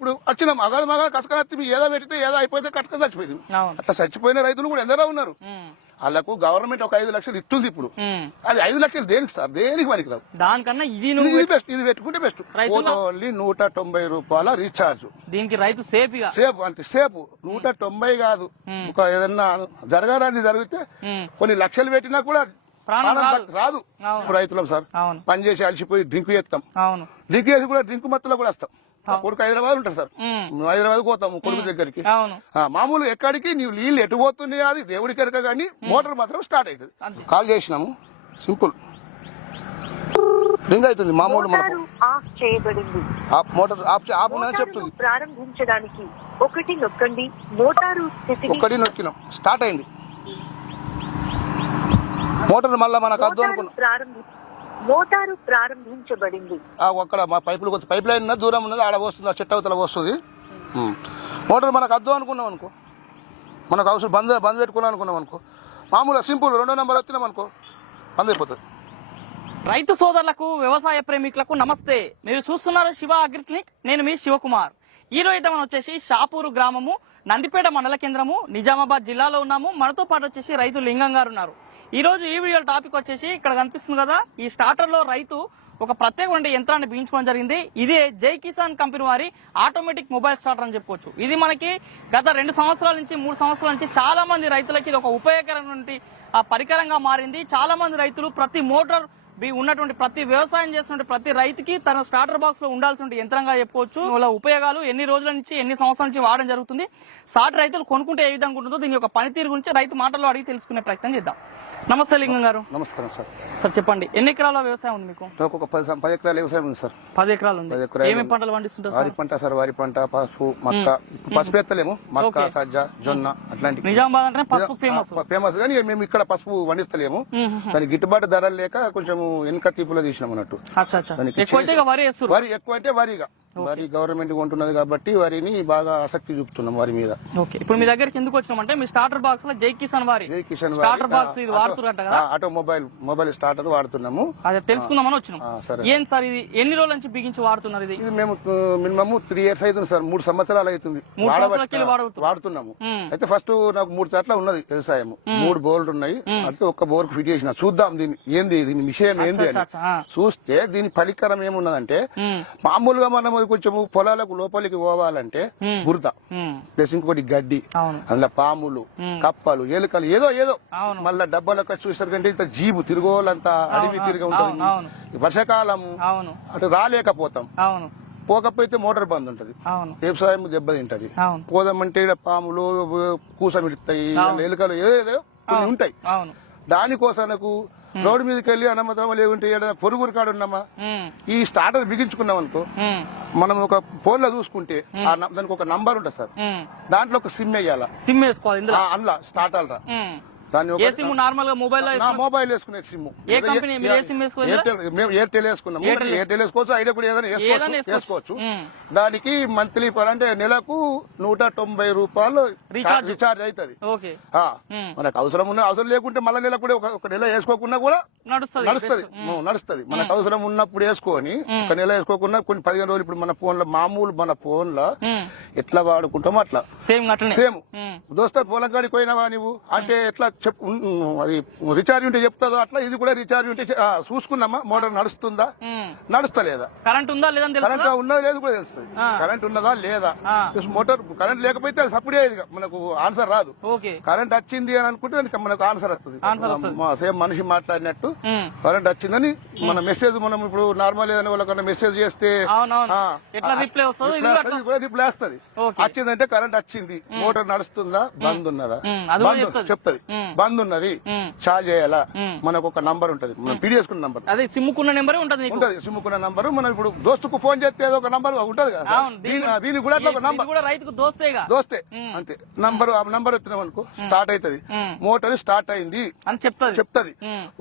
ఇప్పుడు వచ్చిన మగ కసకత్తి ఏదో పెడితే ఏదో అయిపోతే కట్టుకొని చచ్చిపోయింది. అట్లా చచ్చిపోయిన రైతులు కూడా ఎందరో ఉన్నారు. వాళ్ళకు గవర్నమెంట్ ఒక 5 లక్షలు ఇస్తుంది ఇప్పుడు. అది 5 లక్షలు దేనికి సార్? దేనికి పనికిరావు. దానికన్నా ఇది బెస్ట్, ఇది పెట్టుకుంటే బెస్ట్. ఓన్లీ 190 రూపాయల రీఛార్జ్. దీనికి రైతు సేఫ్ అంతే. సేఫ్ 190 కాదు. ఒక ఏదన్నా జరగాలని జరిగితే కొన్ని లక్షలు పెట్టినా కూడా రాదు రైతులం సార్. పని చేసి అలసిపోయి డ్రింక్ చేస్తాం. డ్రింక్ చేసి కూడా డ్రింక్ మత్తులో కూడా వస్తాం. కొడుకు హైదరాబాద్ ఉంటారు సార్. హైదరాబాద్ పోతాము కొడుకు దగ్గరికి. మామూలు ఎక్కడికి నీవు నీళ్ళు ఎటు పోతున్నాయి అది దేవుడికి ఎరక గానీ మోటార్ మాత్రం స్టార్ట్ అవుతుంది. కాల్ చేసినాము, సింపుల్ రింగ్ అవుతుంది. మామూలు మనకు మోటార్ ఆఫ్ చెప్తుంది. ప్రారంభించడానికి ఒకటి నొక్కండి. మోటారు ఒకటి నొక్కినాం, స్టార్ట్ అయింది. మోటార్ మళ్ళా మనకు అద్దు అనుకున్నాం. మోటారు ప్రారంభించబడింది. అక్కడ మా పైప్ లైన్ దూరం ఉన్నది, ఆడ వస్తుంది, ఆ చెట్టు అవతల వస్తుంది. మోటార్ మనకు అద్దు అనుకున్నాం అనుకో, మనకు అవసరం బంద్ పెట్టుకున్నాం అనుకున్నాం అనుకో, మామూలుగా సింపుల్ 2వ నెంబర్ వచ్చినాం అనుకో బంద్ అయిపోతుంది. రైతు సోదరులకు, వ్యవసాయ ప్రేమికులకు నమస్తే. మీరు చూస్తున్నారు శివ అగ్రి క్లినిక్. నేను మీ శివకుమార్. ఈ రోజు మనం వచ్చేసి షాపూరు గ్రామము, నందిపేట మండల కేంద్రము, నిజామాబాద్ జిల్లాలో ఉన్నాము. మనతో పాటు వచ్చేసి రైతు లింగం గారు ఉన్నారు. ఈ రోజు ఈ వీడియో టాపిక్ వచ్చేసి ఇక్కడ కనిపిస్తుంది కదా, ఈ స్టార్టర్ లో రైతు ఒక ప్రత్యేకమైన యంత్రాన్ని బిగించుకోవడం జరిగింది. ఇదే జై కిసాన్ కంపెనీ వారి ఆటోమేటిక్ మొబైల్ స్టార్టర్ అని చెప్పొచ్చు. ఇది మనకి గత 2 సంవత్సరాల నుంచి 3 సంవత్సరాల నుంచి చాలా మంది రైతులకి ఇది ఒక ఉపయోగకరమైన పరికరంగా మారింది. చాలా మంది రైతులు ప్రతి మోటార్ ఉన్నటువంటి ప్రతి వ్యవసాయం చేస్తున్న ప్రతి రైతుకి తన స్టార్టర్ బాక్స్ లో ఉండాల్సిన యంత్రంగా చెప్పుకోవచ్చు. వాళ్ళ ఉపయోగాలు ఎన్ని రోజుల నుంచి ఎన్ని సంవత్సరాల నుంచి వాడడం జరుగుతుంది, సాటి రైతులు కొనుక్కుంటే ఏ విధంగా ఉంటుందో దీని యొక్క పనితీరు గురించి రైతు మాటల్లో అడిగి తెలుసుకునే ప్రయత్నం చేద్దాం. నమస్తే లింగం గారు. నమస్కారం సార్. సార్ చెప్పండి, ఎన్ని ఎకరాల వ్యవసాయం ఉంది మీకు? ఒక 10 ఎకరాల వ్యవసాయం ఉంది సార్. 10 ఎకరాలు ఉంది. ఏమేమి పంటలు పండిస్తుంటారు? వరి పంట సార్, వరి పంట, పసుపు, మక్క. పసుపు ఎత్తలేము, మక్క, సజ్జ, జొన్న అట్లాంటి. నిజామాబాద్ అంటే పసుపు ఫేమస్ కానీ మేము ఇక్కడ పసుపు పండిస్తలేము. దానికి గిట్టుబాటు ధరలు లేక కొంచెం వెనుక తీపులో తీసినాం అన్నట్టు. వరి ఎక్కువ అంటే వరి గవర్నమెంట్ కొంటున్నది కాబట్టి వరిని బాగా ఆసక్తి చూపుతున్నాం వరి మీద. ఇప్పుడు మీ దగ్గరికి ఎందుకు వచ్చినామంటే మీ స్టార్టర్ బాక్స్ లో జై కిసాన్ స్టార్టర్ బాక్స్ ఇది వాడుతున్నట్టు కదా, ఆటో మొబైల్ స్టార్టర్ వాడుతున్నాము. అదే తెలుసుకుందామని వచ్చినాం. ఏం సార్ ఇది ఎన్ని రోజుల నుంచి బిగించి వాడుతున్నారు? ఇది మేము మినిమం 3 ఇయర్స్ అవుతుంది సార్. 3 సంవత్సరాలు అవుతుంది వాడుతున్నాము. అయితే ఫస్ట్ నాకు 3 చోట్ల ఉన్నది వ్యవసాయం, 3 బోర్లు ఉన్నాయి. అయితే ఒక్క బోర్ ఫిట్ చేసిన చూద్దాం దీన్ని ఏంది, దీని విషయం ఏంది అని చూస్తే దీని పరికరం ఏమున్నదంటే మామూలుగా మనం కొంచెం పొలాలకు లోపలికి పోవాలంటే బురద ప్లస్ ఇంకోటి గడ్డి, అందులో పాములు, కప్పలు, ఎలుకలు ఏదో మళ్ళా డబ్బాలకు చూసారు ఇంత జీబు తిరుగోలంతా అడవి తిరిగి ఉంటుంది. వర్షాకాలం అటు రాలేకపోతాం, పోకపోతే మోటార్ బంద్ ఉంటది, వ్యవసాయం దెబ్బతింటది. పోదామంటే పాములు కూసమిడతాయి, ఎలుకలు ఏదో కొన్ని ఉంటాయి. దానికోసానికి రోడ్డు మీదకి వెళ్ళి అన్నమతం లేకుంటే పొరుగురు కాడు ఉన్నామా ఈ స్టార్టర్ బిగించుకున్నాం అనుకో, మనం ఒక ఫోన్ లో చూసుకుంటే దానికి ఒక నంబర్ ఉంటుంది సార్. దాంట్లో ఒక సిమ్ వేయాలా, సిమ్ వేసుకోవాలి అందులో స్టార్టర్ రా. దాన్ని మొబైల్ వేసుకునే సిమ్ ఎయిర్టెల్ వేసుకున్నాము. ఎయిర్టెల్ వేసుకోవచ్చు, ఐడియా కూడా ఏదైనా వేసుకోవచ్చు. దానికి మంత్లీ అంటే నెలకు 190 రూపాయలు రీఛార్జ్ అవుతుంది. మనకు అవసరం లేకుంటే మళ్ళీ నెల కూడా ఒక నెల వేసుకోకుండా కూడా నడుస్తుంది. మనకు అవసరం ఉన్నప్పుడు వేసుకొని ఒక నెల వేసుకోకుండా కొన్ని 15 రోజులు ఇప్పుడు మన ఫోన్ లో ఎట్లా వాడుకుంటామో అట్లా సేమ్ దోస్తా పొలం కాడికి పోయినావా నువ్వు అంటే ఎట్లా అది రీఛార్జ్ ఉంటే చెప్తాదో అట్లా ఇది కూడా రీఛార్జ్ ఉంటే చూసుకున్నామా మోటార్ నడుస్తుందా నడుస్తలేదా, కరెంట్ ఉందా లేదా, కరెంట్ ఉన్నదా లేదు కూడా తెలుస్తుంది. కరెంట్ ఉన్నదా లేదా, మోటార్ కరెంట్ లేకపోతే సపడే మనకు ఆన్సర్ రాదు. కరెంట్ వచ్చింది అని అనుకుంటే మనకు ఆన్సర్ వస్తుంది. సేమ్ మనిషి మాట్లాడినట్టు కరెంట్ వచ్చిందని మన మెసేజ్ మనం ఇప్పుడు నార్మల్ ఏదైనా వాళ్ళకన్నా మెసేజ్ చేస్తే రిప్లై వస్తుంది. వచ్చిందంటే కరెంట్ వచ్చింది, మోటార్ నడుస్తుందా బంద్ ఉన్నదా చెప్తుంది. బంద్ ఉన్నది చార్జ్ చేయాలా, మనకు ఒక నంబర్ ఉంటది, మనం పీడి చేసుకున్న నంబర్, అదే సిమ్ముకున్న నెంబర్ ఉంటది. సిమ్ముకున్న నంబర్ మనం ఇప్పుడు దోస్తుకు ఫోన్ చేస్తే ఏదో ఒక నంబర్ ఉంటది కదా, దీనికి కూడా ఒక నంబర్ రైతుకు దోస్తే అంతే. నంబర్ వచ్చినాం అనుకో స్టార్ట్ అవుతుంది, మోటార్ స్టార్ట్ అయింది అని చెప్తది.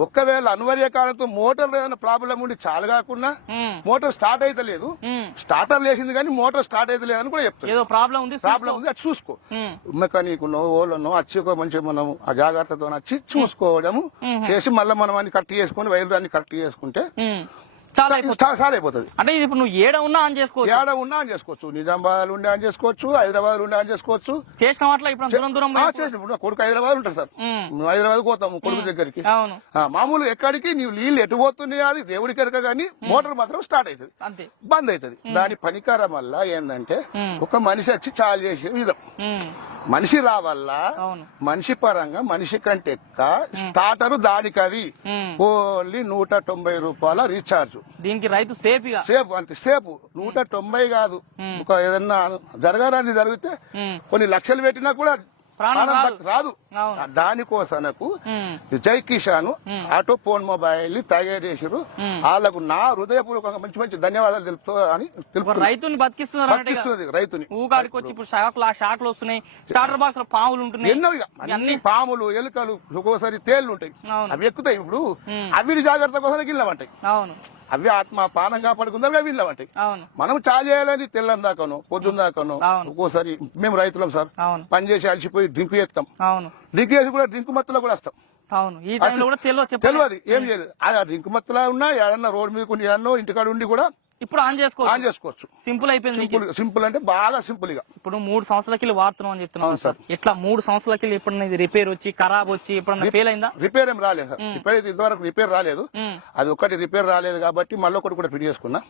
ఒక్కవేళ అనివార్య కారణంతో మోటార్ ఏదైనా ప్రాబ్లం ఉండి చాలు కాకుండా మోటార్ స్టార్ట్ అయితే లేదు, స్టార్టర్ లేచింది కానీ మోటార్ స్టార్ట్ అయితే లేదు అని కూడా చెప్తారు. ఏదో ప్రాబ్లం ఉంది అది చూసుకో, మెకానిక్ ఓళ్ళను వచ్చి మంచిగా మనం ఆ జాగ్రత్తతో వచ్చి చూసుకోవడము చేసి మళ్ళీ మనం అన్ని కరెక్ట్ చేసుకుని వైర్లు అన్ని కరెక్ట్ చేసుకుంటే చాలా అయిపోతుంది. చాలా అయిపోతుంది. అంటే ఇది ఇప్పుడు నువ్వు ఏడ ఉన్నా ఆన్ చేసుకోవచ్చు. ఏడ ఉన్నా అని చేసుకోవచ్చు, నిజామాబాద్ ఉండి అని చేసుకోవచ్చు, హైదరాబాద్ ఉండి అని చేసుకోవచ్చు. చేసిన వాటిలో ఇప్పుడు దూరం దూరం పోయి- చేసినప్పుడు నా కొడుకు హైదరాబాద్ ఉంటాడు సార్, మేము హైదరాబాద్ పోతాము కొడుకు దగ్గరికి. అవును మామూలు ఎక్కడికి నీవు నీళ్ళు ఎటు పోతున్నాయి అది దేవుడికి ఎరక గానీ మోటార్ మాత్రం స్టార్ట్ అవుతుంది, అంతే. బంద్ అవుతుంది. దాని పనికారం వల్ల ఏంటంటే ఒక మనిషి వచ్చి చాలు చేసే విధం. మనిషి రావాలా, అవును మనిషి పరంగా మనిషి కంటే ఎక్క స్టార్టర్ దానికి అది ఓన్లీ 190 రూపాయల రీఛార్జ్. దీనికి రైతు సేఫ్ ఇక సేపు అంతే, సేపు 190 కాదు. ఒక ఏదన్నా జరగాలని జరిగితే కొన్ని లక్షలు పెట్టినా కూడా ప్రాణం రాదు. అవును. దానికోసనకు జై కిసాన్ ఆటో ఫోన్ మొబైల్ తయారు చేసారు. వాళ్ళకు నా హృదయపూర్వకంగా మంచి మంచి ధన్యవాదాలు తెలుపుతా అని ఒక రైతుని బతికిస్తున్నారు అన్నట్టుగా. బతికిస్తుంది రైతుని. ఊగాడికి వచ్చి ఇప్పుడు షాకులు వస్తున్నాయి, స్టార్టర్ బాక్స్ లో పాములు ఉంటున్నాయి, ఎన్నో ఇక అన్ని పాములు ఎలుకలు ఒక్కోసారి తేళ్లు ఉంటాయి, అవును. అవి ఎక్కుతాయి. ఇప్పుడు అవి జాగ్రత్త కోసం గిల్లమంటాయి, అవును అవి ఆత్మ పానం కాపాడుకుందాం అవి ఇళ్ళమంటాయి. అవును మనం చాలు చేయాలని తెల్లని దాకాను పొద్దున్న దాకాను. అవును. ఒక్కోసారి మేము రైతులం సార్, అవును పని చేసి అలసిపోయి డ్రింక్ చేస్తాం, అవును డ్రింక్ చేసి కూడా డ్రింక్ మత్తులో కూడా వస్తాం. అవును ఈ టైంలో కూడా తెలియదు తెలియదు ఏం చేయలేదు. ఆ డ్రింక్ మత్తులా ఉన్నా ఏడన్నా రోడ్డు మీద కొన్ని ఏడన్నో ఇంటికాడ ఉండి కూడా ఇప్పుడు ఆన్ ఆన్ చేసుకోవచ్చు. సింపుల్ అయిపోయింది. సింపుల్ అంటే బాగా సింపుల్ గా. ఇప్పుడు 3 సంవత్సరాలకి వాడుతున్నాం అని చెప్తున్నాం సార్. ఇట్లా 3 సంవత్సరాలకి ఎప్పుడన్నా ఇది రిపేర్ వచ్చి ఖరాబ్ వచ్చి ఎప్పుడన్నా ఫెయిల్ అయిందా? రిపేర్ ఏం రాలేదు సార్, రిపేర్ అయితే ఇంతవరకు రిపేర్ రాలేదు. అది ఒకటి రిపేర్ రాలేదు కాబట్టి మళ్ళీ ఒకటి కూడా ఫిట్ చేసుకున్నా.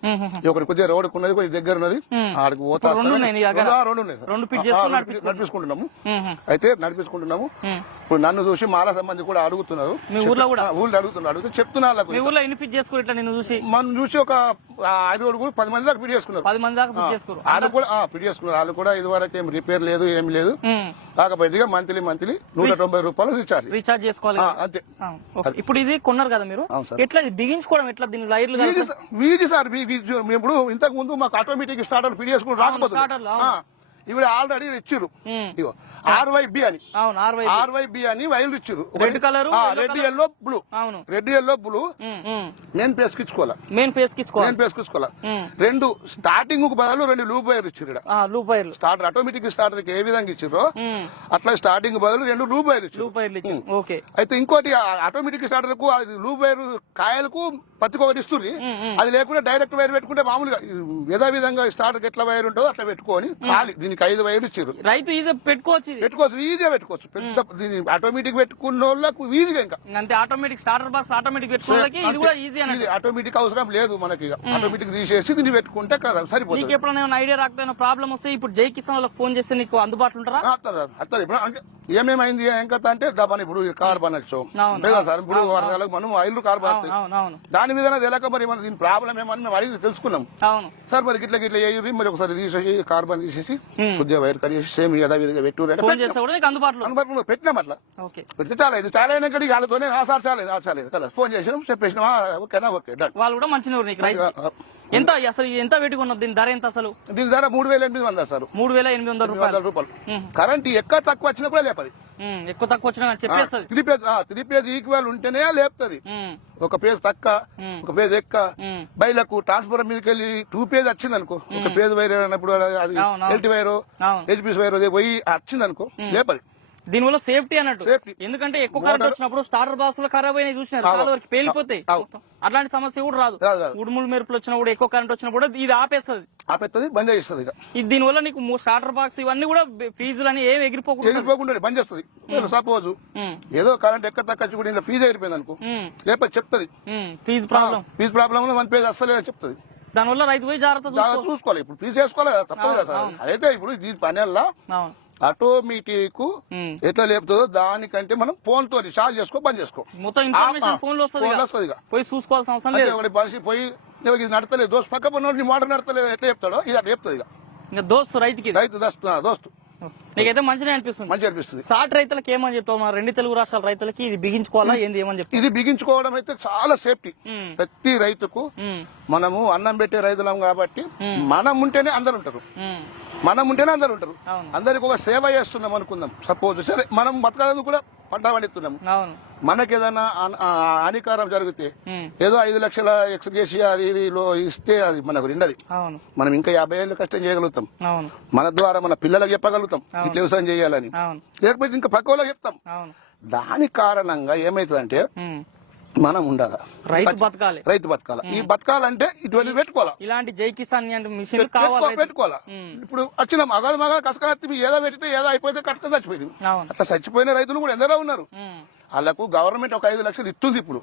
ఒకటి కొద్దిగా రోడ్డు ఉన్నది, కొద్దిగా దగ్గర ఉన్నది, ఆడికి పోతా. రెండు ఉన్నాయి నీ దగ్గర? రెండు ఉన్నాయి సార్, రెండు ఫిట్ చేసుకుని నడిపించుకుంటున్నాము. అయితే నడిపించుకుంటున్నాము. ఇప్పుడు నన్ను చూసి మాల సంబంధి కూడా అడుగుతున్నారు, మీ ఊర్లో కూడా ఊళ్ళో అడుగుతున్నారు. అడిగితే చెప్తున్నా వాళ్ళకు. మీ ఊర్లో ఎన్ని ఫిట్ చేసుకో ఇట్లా నేను చూసి మనం చూసి ఒక 5 కూడా 10 మంది దాకా ఫిట్ చేసుకున్నారు. 10 మంది దాకా ఫిట్ చేసుకోరు. వాళ్ళు కూడా ఫిట్ చేసుకున్నారు. వాళ్ళు కూడా ఇది వరకు ఏం రిపేర్ లేదు, ఏం లేదు. కాకపోతే మంత్లీ 190 రూపాయలు రీఛార్జ్ చేసుకోవాలి అంతే. ఇప్పుడు ఇది కొన్నారు కదా మీరు, ఎట్లా ఇది బిగించుకోవడం ఎట్లా? దీని లైర్లు వీడి సార్ ఇప్పుడు ఇంతకు ముందు మాకు ఆటోమేటిక్ స్టార్టర్ ఫిట్ చేసుకుని రాకపోతుంది. ఇవి ఆల్రెడీ ఇచ్చిర్రు, ఇగో RYB అని, RYB అని వైర్లు ఇచ్చిర్రు. Red colour, red yellow blue. అవును red yellow blue main phase కి ఇచ్చుకోవాలా, మెయిన్ ఫేస్ కి ఇచ్చుకోవాలా. 2 స్టార్టింగ్ కు బదులు 2 లూప్ వైర్ ఇచ్చిర్రు. లూప్ వైర్లు స్టార్టర్ ఆటోమేటిక్ స్టార్టర్ కి ఏ విధంగా ఇచ్చిర్రో అట్లా స్టార్టింగ్ బదులు 2 లూప్ వైర్ ఇచ్చారు. ఓకే. అయితే ఇంకోటి ఆటోమేటిక్ స్టార్టర్ కు అది లూప్ వైర్ కాయలకు పత్తికి ఒకటి ఇస్తుంది. అది లేకుండా డైరెక్ట్ వైర్ పెట్టుకుంటే మామూలుగా యథా విధంగా స్టార్టర్ ఎట్లా వైర్ ఉంటుందో అట్లా పెట్టుకొని ఖాళీ. దీనికి 5 వైర్లు ఇచ్చారు. రైతు ఈజీ పెట్టుకోవచ్చు, ఈజీగా పెట్టుకోవచ్చు. పెద్ద దీన్ని ఆటోమేటిక్ పెట్టుకున్న వాళ్ళకు ఈజీగా. ఇంకా అంతే ఆటోమేటిక్ స్టార్టర్ బాక్స్ ఆటోమేటిక్ పెట్టుకోవడానికి ఇది కూడా ఈజీ అని. ఆటోమేటిక్ అవసరం లేదు మనకి, ఆటోమేటిక్ తీసేసి దీన్ని పెట్టుకుంటే కదా సరిపోతుంది. నీకు ఎప్పుడైనా ఐడియా రాకపోయినా ప్రాబ్లం వస్తే ఇప్పుడు జై కిసాన్ వాళ్ళకి ఫోన్ చేస్తే నీకు అందుబాటులో ఉంటారా? అత్తారు. ఇప్పుడు ఏమేమైంది ఏం కథ అంటే దబాని ఇప్పుడు కార్ బనొచ్చు కదా సార్. ఇప్పుడు మనం ఆయిల్ కార్ బాగుతాయి, దాని మీద తెలియక మరి మన దీని ప్రాబ్లం ఏమని మేము అడిగి తెలుసుకున్నాం. సార్ మరి గిట్ల వేయరు, మరి ఒకసారి తీసేసి కార్బన్ తీసేసి కొద్దిగా వైర్ కట్ చేసి సేమ్ యథావిధిగా అందుబాటులో పెట్టినాం. అట్లా పెడితే చాలా ఇది చాలా అయినా కడిగి వాళ్ళతోనే సార్ చాలేదు కదా ఫోన్ చేసినాం, చెప్పేసినాం ఓకేనా, ఓకే డన్. వాళ్ళు కూడా మంచిగా. ఎంత అసలు ఎంత పెట్టుకున్నది? దీని ధర ఎంత అసలు? దీని ధర 3,800 సార్. 3,800 రూపాయలు. కరెంట్ ఎక్కడ తక్కువ వచ్చినా కూడా లేపది, ఎక్కువ తక్కువ వచ్చినా చెప్పేస్తుంది. 3 పేజ్ ఈక్వల్ ఉంటేనే లేపుతుంది. ఒక పేజ్ తక్క, ఒక పేజ్ ఎక్క, బయలకు ట్రాన్స్ఫర్ మీదకి వెళ్ళి 2 పేజ్ వచ్చింది అనుకో, ఒక పేజ్ వైర్ అయినప్పుడు అది ఎల్టీ వైర్ హెచ్పిసి వైర్ పోయి వచ్చింది అనుకో లేపది. దీనివల్ల సేఫ్టీ అన్నట్టు, ఎందుకంటే ఎక్కువ కరెంట్ వచ్చినప్పుడు స్టార్టర్ బాక్స్ లో ఖరాబ్ అయినా చూసినారు, చాలా వరకు పేలిపోతాయి. అట్లాంటి సమస్య కూడా రాదు. ఉడుములు మెరుపులు వచ్చినప్పుడు ఎక్కువ కరెంట్ వచ్చినప్పుడు ఇది ఆపేస్తుంది, బంద్ చేస్తుంది. దీని వల్ల నీకు స్టార్టర్ బాక్స్ ఇవన్నీ కూడా ఫీజులు అని ఏమి ఎగిరిపోకుండా బంద్ చేస్తుంది. సపోజ్ ఏదో కరెంట్ ఎక్కడ తక్కువ కూడా ఫీజు ఎగిరిపోయింది అనుకో, లేకపోతే చెప్తుంది ఫీజు ప్రాబ్లం 1 పేజ్ అస్సలే చెప్తుంది. దానివల్ల రైతు పోయి జాగ్రత్త చూసుకోవాలి. ఇప్పుడు ఫీజు చేసుకోవాలి తప్పదు కదా సార్. అదైతే ఇప్పుడు దీని పని వల్ల ఆటోమేటిక్ ఎట్లా లేపుతుందో దానికంటే మనం ఫోన్ తో రీఛార్జ్ చేసుకో, బంద్ చేసుకో, మొత్తం ఇన్ఫర్మేషన్ ఫోన్ లో వస్తుంది. పోయి చూసుకోవాల్సిన అవసరం లేదు. బసి పోయి ఇది నడతలేదు దోస్తు పక్క పని మోటార్ నడతలేదు ఎట్లా చెప్తాడో ఇది అట్లా చెప్తుంది. ఇంకా దోస్తు రైతు దోస్తు నీకైతే మంచిగా అనిపిస్తుంది. సాట్ రైతులకు ఏమని చెప్తావు? మన 2 తెలుగు రాష్ట్రాల రైతులకి ఇది బిగించుకోవాలా ఏంది ఏమని చెప్తావు? ఇది బిగించుకోవడం అయితే చాలా సేఫ్టీ. ప్రతి రైతుకు మనము అన్నం పెట్టే రైతులం కాబట్టి మనం ఉంటేనే అందరు ఉంటారు, అందరికి ఒక సేవ చేస్తున్నాం అనుకుందాం. సపోజ్ సరే మనం బతకాలని కూడా పంట పండిస్తున్నాము, మనకి ఏదైనా హానికారం జరిగితే ఏదో 5 లక్షల ఎక్స్గ్రేషియా అది ఇస్తే అది మనకు రెండది. మనం ఇంకా 50 ఏళ్ళు కష్టం చేయగలుగుతాం. మన ద్వారా మన పిల్లలకు చెప్పగలుగుతాం ఇట్లా వ్యవసాయం చేయాలని, లేకపోతే ఇంకా పక్క వాళ్ళకి చెప్తాం. దాని కారణంగా ఏమైతుందంటే మనం ఉండాలా, రైతు బతకాలి. రైతు బతకాలా. ఈ బతకాలంటే ఇటువంటి పెట్టుకోవాలా, ఇలాంటి జై కిసాన్ మిషన్ కావాలి. పెట్టుకోవాలా. ఇప్పుడు వచ్చిన మగ కసకత్తి ఏదో పెడితే ఏదో అయిపోతే కట్టుకొని చచ్చిపోయింది. అవును. అట్లా చచ్చిపోయిన రైతులు కూడా ఎందరో ఉన్నారు. వాళ్ళకు గవర్నమెంట్ ఒక 5 లక్షలు ఇస్తుంది ఇప్పుడు.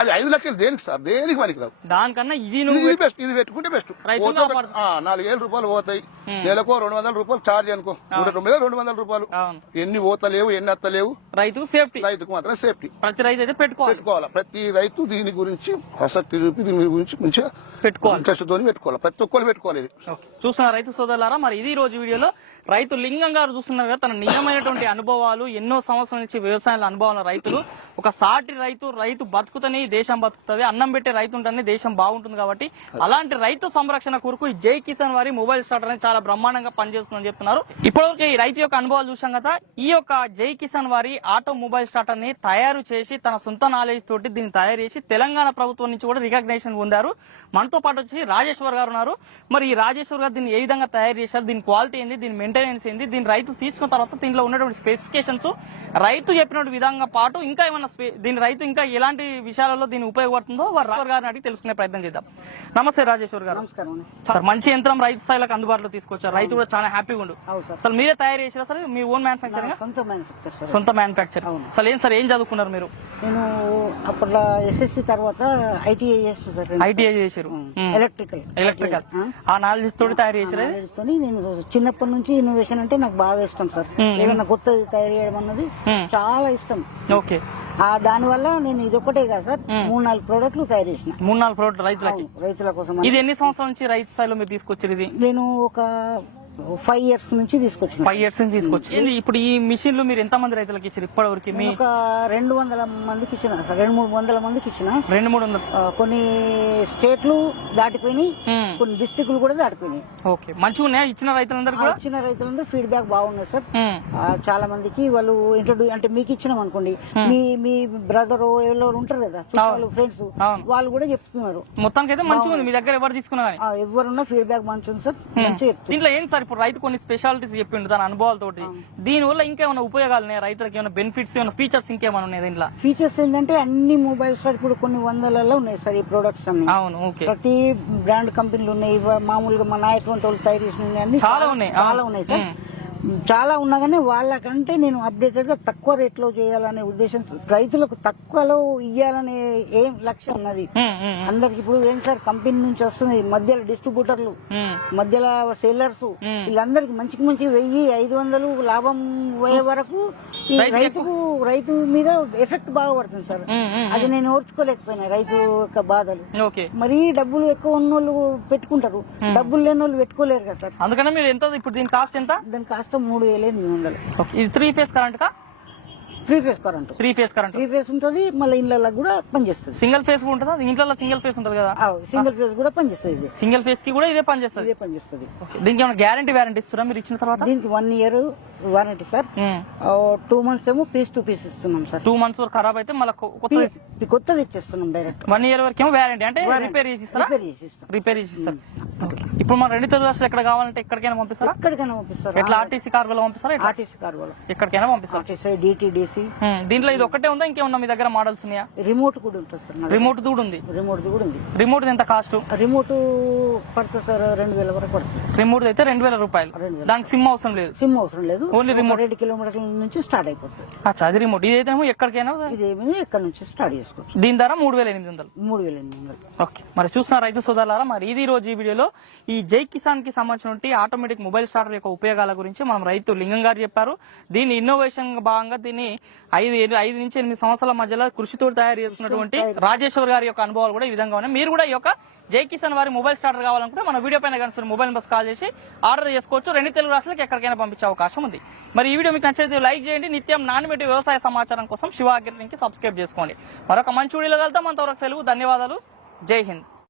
అది 5 లక్షలు దేనికి సార్? దేనికి పనికి రావు. దానికన్నా ఇది బెస్ట్, ఇది పెట్టుకుంటే బెస్ట్. 4,000 రూపాయలు పోతాయి, నెలకు 200 రూపాయలు చార్జ్ అనుకో, 200 రూపాయలు. ఎన్ని పోతలేవు, ఎన్ని అత్తలేవు. రైతు సేఫ్టీ, రైతుకు మాత్రం సేఫ్టీ. ప్రతి రైతు అయితే పెట్టుకోవాలి. ప్రతి రైతు దీని గురించి ఆసక్తి చూపి దీని గురించి మంచిగా పెట్టుకోవాలి, ఇంట్రెస్ట్తో పెట్టుకోవాలి. ప్రతి ఒక్కరు పెట్టుకోవాలి. ఇది చూస్తున్న రైతు సోదరులారా, మరి ఇది రోజు వీడియోలో రైతు లింగం గారు చూస్తున్నారు కదా, తన నిజమైనటువంటి అనుభవాలు, ఎన్నో సంవత్సరాల నుంచి వ్యవసాయంలో అనుభవాల రైతులు. ఒక సాటి రైతు బతుకుతని దేశం బతుకుతుంది, అన్నం పెట్టే రైతు ఉంటేనే దేశం బాగుంటుంది. కాబట్టి అలాంటి రైతు సంరక్షణ కొరకు ఈ జై కిసాన్ వారి మొబైల్ స్టార్టర్ అనేది చాలా బ్రహ్మాండంగా పనిచేస్తుందని చెప్తున్నారు. ఇప్పటివరకు ఈ రైతు యొక్క అనుభవాలు చూసాం కదా. ఈ యొక్క జై కిసాన్ వారి ఆటో మొబైల్ స్టార్టర్ ని తయారు చేసి తన సొంత నాలెడ్జ్ తోటి దీన్ని తయారు చేసి తెలంగాణ ప్రభుత్వం నుంచి కూడా రికగ్నేషన్ పొందారు. మనతో పాటు వచ్చి రాజేశ్వర్ గారు ఉన్నారు. మరి ఈ రాజేశ్వర్ గారు దీన్ని ఏ విధంగా తయారు చేశారు, దీని క్వాలిటీ ఏంది, దీని మెయింటెనెన్స్ ఏంది, దీని రైతు తీసుకున్న తర్వాత దీనిలో ఉన్నటువంటి స్పెసిఫికేషన్స్, రైతు చెప్పినటువంటి విధంగా పాటు ఇంకా ఏమైనా దీని రైతు ఇంకా ఎలాంటి విషయాలలో దీన్ని ఉపయోగపడుతుందో వారు రాజేశ్వర్ గారిని అడిగి తెలుసుకునే ప్రయత్నం చేద్దాం. నమస్తే రాజేశ్వర్ గారు. సార్, మంచి యంత్రం రైతు స్థాయిలకు అందుబాటులో తీసుకొచ్చారు. రైతు కూడా చాలా హ్యాపీగా ఉండు. అసలు మీరే తయారు చేసారా సార్? మీ ఓన్ మ్యానుఫాక్చరింగ్? సొంత మ్యానుఫాక్చర్. అసలు ఏం సార్, ఏం చదువుకున్నారు మీరు? నేను అప్పట్లో ఎస్ఎస్సి తర్వాత ఐటీఐ చేస్తాను. ఐటీఐ చేశారు, ఎలక్ట్రికల్. ఆ నాలెడ్జ్ తోటి తయారు చేసారు. నేను చిన్నప్పటి నుంచి ఇన్నోవేషన్ అంటే నాకు బాగా ఇష్టం సార్. ఏదైనా కొత్తది తయారు చేయడం అన్నది చాలా ఇష్టం. ఓకే. దాని వల్ల నేను ఇదొక్కటే కాదు సార్, 3-4 ప్రోడక్ట్లు తయారు చేసిన. 3-4 ప్రోడక్ట్ రైతుల కోసం. ఇది ఎన్ని సంవత్సరాల నుంచి రైతు స్థాయిలో మీరు తీసుకొచ్చారు? ఇది నేను ఒక 5 ఇయర్స్ నుంచి తీసుకొచ్చిన. 5 ఇయర్స్ నుంచి తీసుకొచ్చి ఇప్పుడు ఈ మిషన్లు మీరు ఎంత మంది రైతులకు ఇచ్చారు ఇప్పటి వరకు? ఒక 200 మందికి ఇచ్చిన, 200-300 మందికి ఇచ్చిన. 200-300. కొన్ని స్టేట్లు దాటిపోయినాయి, కొన్ని డిస్ట్రిక్ట్లు కూడా దాటిపోయినాయి. ఓకే, మంచిగా ఉన్నాయా ఇచ్చిన రైతులందరూ? ఇచ్చిన రైతులందరూ ఫీడ్బ్యాక్ బాగున్నాయి సార్. చాలా మందికి వాళ్ళు ఇంట్రొడ్యూస్ అంటే మీకు ఇచ్చినాం అనుకోండి, మీ బ్రదర్ ఎవరు ఉంటారు కదా, ఫ్రెండ్స్, వాళ్ళు కూడా చెప్తున్నారు మొత్తానికి అయితే మంచిగా ఉంది. మీ దగ్గర ఎవరు తీసుకున్నా ఎవరున్నా ఫీడ్బ్యాక్ మంచిగా ఉంది సార్. మంచిగా దీంట్లో ఏం సార్, ఇప్పుడు రైతు కొన్ని స్పెషాలిటీస్ చెప్పిండు తన అనుభవాలతోటి, దీని వల్ల ఇంకేమైనా ఉపయోగాలు ఉన్నాయి రైతులకు? ఏమైనా బెనిఫిట్స్, ఏమైనా ఫీచర్స్ ఇంకేమైనా ఉన్నాయి దీంట్లో? ఫీచర్స్ ఏంటంటే అన్ని మొబైల్స్ ఇప్పుడు కొన్ని 100లలో ఉన్నాయి సార్ ఈ ప్రొడక్ట్స్ అన్ని. అవును, ఓకే. ప్రతి బ్రాండ్ కంపెనీలు ఉన్నాయి, మామూలుగా మన ఎటువంటి వాళ్ళు తయారు చేసిన చాలా ఉన్నాయి సార్. చాలా ఉన్నా కానీ వాళ్ళకంటే నేను అప్డేటెడ్ గా తక్కువ రేట్ లో చేయాలనే ఉద్దేశం, రైతులకు తక్కువలో ఇయ్యాలనే ఏం లక్ష్యం ఉన్నది అందరికి. ఇప్పుడు ఏం సార్, కంపెనీ నుంచి వస్తుంది, మధ్యలో డిస్ట్రిబ్యూటర్లు, మధ్యలో సేలర్స్, వీళ్ళందరికి మంచికి మంచి 1000-500 లాభం పోయే వరకు ఈ రైతు మీద ఎఫెక్ట్ బాగా పడుతుంది సార్. అది నేను ఓర్చుకోలేకపోయినా రైతు యొక్క బాధలు. మరీ డబ్బులు ఎక్కువ ఉన్నోళ్ళు పెట్టుకుంటారు, డబ్బులు లేని వాళ్ళు పెట్టుకోలేరు కదా సార్. అందుకని మీరు ఎంత ఇప్పుడు దీని కాస్ట్ ఎంత? దాని కాస్ట్ 3,800. ఇది 3 ఫేజ్ కరెంట్ కా? 3 phase current. 3 phase current. 3 phase ఉంటుంది, మళ్ళీ ఇళ్ళలో కూడా పనిచేస్తుంది. సింగిల్ ఫేజ్ ఉంటుందా? ఇంట్లో సింగిల్ ఫేజ్ ఉంటుంది కదా? సింగిల్ ఫేజ్ కూడా పనిచేస్తుంది. సింగిల్ ఫేజ్ కి కూడా ఇదే పనిచేస్తుంది. దీనికి ఏమైనా గ్యారంటీ వారంటీ ఇస్తారా మీరు ఇచ్చిన తర్వాత? దీనికి 1 ఇయర్ వారంటీ సార్. 2 మంత్స్ ఏమో పీస్ టు పీస్ ఇస్తున్నాం సార్. 2 మంత్స్ వరకు ఖరాబ్ అయితే మళ్ళీ కొత్తది ఇచ్చేస్తున్నాం డైరెక్ట్. 1 ఇయర్ వరకు ఏమో వారంటీ, అంటే రిపేర్ చేసి ఇస్తారా? రిపేర్ చేసి ఇస్తారు. ఇప్పుడు మన 2 తెలుగు రాష్ట్రాలు ఎక్కడ కావాలంటే ఎక్కడికైనా పంపిస్తారా? ఎక్కడికైనా పంపిస్తారు. ఎట్లా ఆర్టీసీ కార్గోలో పంపిస్తారా? ఆర్టీసీ కార్గోలో ఎక్కడికైనా పంపిస్తారు. RTC, DTDC. దీంట్లో ఇది ఒకటే ఉందా, ఇంకేమన్నా మీ దగ్గర మోడల్స్ ఉన్నాయా? రిమోట్ కూడా ఉంటుంది సార్. రిమోట్ కూడా ఉంది. రిమోట్ ఎంత కాస్ట్? రిమోట్ పడుతుంది సార్ 2,000 వరకు పడుతుంది. రిమోట్ అయితే 2,000 రూపాయలు. దానికి సిమ్ అవసరం లేదు. Only remote. 2 కిలోమీటర్ల నుంచి స్టార్ట్ అయిపోతుంది. అది రిమోట్. ఇదైతే ఎక్కడికైనా, ఇదేమి ఎక్కడ నుంచి స్టార్ట్ చేసుకోవచ్చు. దీని ధర 3,800. 3,800. ఓకే, మరి చూస్తున్న రైతు సోదరులారా, మరి ఇది రోజు ఈ వీడియోలో ఈ జై కిసాన్ కి సంబంధించిన ఆటోమేటిక్ మొబైల్ స్టార్టర్ యొక్క ఉపయోగాల గురించి మనం రైతు లింగం గారు చెప్పారు. దీని ఇన్నోవేషన్ భాగంగా దీన్ని 5 నుంచి 8 సంవత్సరాల మధ్యలో కృషితో తయారు చేసుకున్నటువంటి రాజేశ్వర్ గారి యొక్క అనుభవాలు కూడా ఈ విధంగా ఉన్నాయి. మీరు కూడా ఈ యొక్క జై కిసాన్ వారి మొబైల్ స్టార్టర్ కావాలనుకుంటే మన వీడియో పైన కనుక మొబైల్ నెంబర్స్ కాల్ చేసి ఆర్డర్ చేసుకోవచ్చు. 2 తెలుగు రాష్ట్రాలకు ఎక్కడికైనా పంపించే అవకాశం ఉంది. మరి ఈ వీడియో మీకు నచ్చితే లైక్ చేయండి. నిత్యం నాణ్యమైన వ్యవసాయ సమాచారం కోసం శివ అగ్రిటెక్ కి సబ్స్క్రైబ్ చేసుకోండి. మరొక మంచి వీడియోలో కలుద్దాం. అంతవరకు సెలవు. ధన్యవాదాలు. జై హింద్.